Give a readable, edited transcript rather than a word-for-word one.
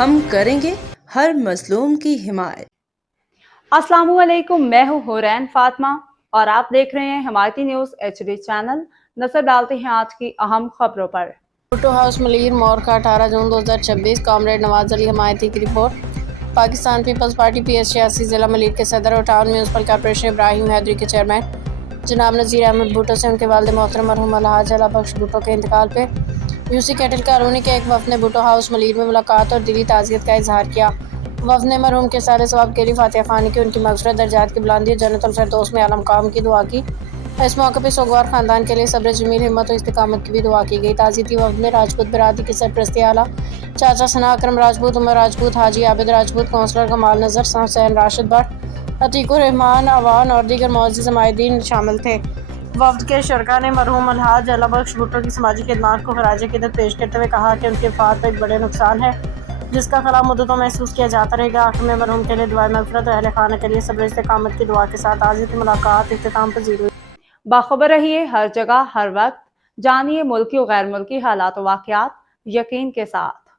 ہم کریں گے ہر مظلوم کی حمایت۔ السلام علیکم، میں ہوں حورین فاطمہ اور آپ دیکھ رہے ہیں حمایتی نیوز HD چینل۔ نظر ڈالتے ہیں آج کی اہم خبروں پر۔ بھٹو ہاؤس ملیر مورخہ 18 جون 2026 کامریڈ نواز علی حمایتی کی رپورٹ۔ پاکستان پیپلز پارٹی PS 86 ضلع ملیر کے صدر اور town municipal corporation Ibrahim Hyderi کے چیئرمین جناب نذیر احمد بھٹو سے ان کے والد محترم مرحوم الحاج اللہ بخش بھٹو کے انتقال پہ UC کیٹل کالونی کے ایک وفد نے بھٹو ہاؤس ملیر میں ملاقات اور دلی تعزیت کا اظہار کیا۔ وفد نے مرحوم کے سارے ثواب کے لیے فاتحہ خوانی کی، ان کی مغفرت، درجات کی بلندی اور جنت الفردوس میں اعلی مقام کی دعا کی۔ اس موقع پہ سوگوار خاندان کے لیے صبر جمیل، ہمت و استقامت کی بھی دعا کی گئی۔ تعزیتی وفد میں راجپوت برادری کے سرپرستی اعلیٰ چاچا ثنا اکرم راجپوت، عمر راجپوت، حاجی عابد راجپوت، کونسلر کمال نظر، حسین راشد بٹ، عتیق الرحمان اعوان اور دیگر معزز عمائدین شامل تھے۔ وفد کے شرکاء نے مرحوم الحاج اللہ بخش بھٹو کی سماجی خدمات کو خراج عقیدت پیش کرتے ہوئے کہا کہ ان کی وفات ایک بڑے نقصان ہے جس کا خلا مدتوں محسوس کیا جاتا رہے گا۔ آخر میں مرحوم کے لیے دعائے مغفرت اور اہل خانہ کے لیے صبر استقامت کی دعا کے ساتھ تعزیتی ملاقات اختتام پذیر ہوئی۔ باخبر رہیے ہر جگہ ہر وقت، جانیے ملکی و غیر ملکی حالات و واقعات یقین کے ساتھ۔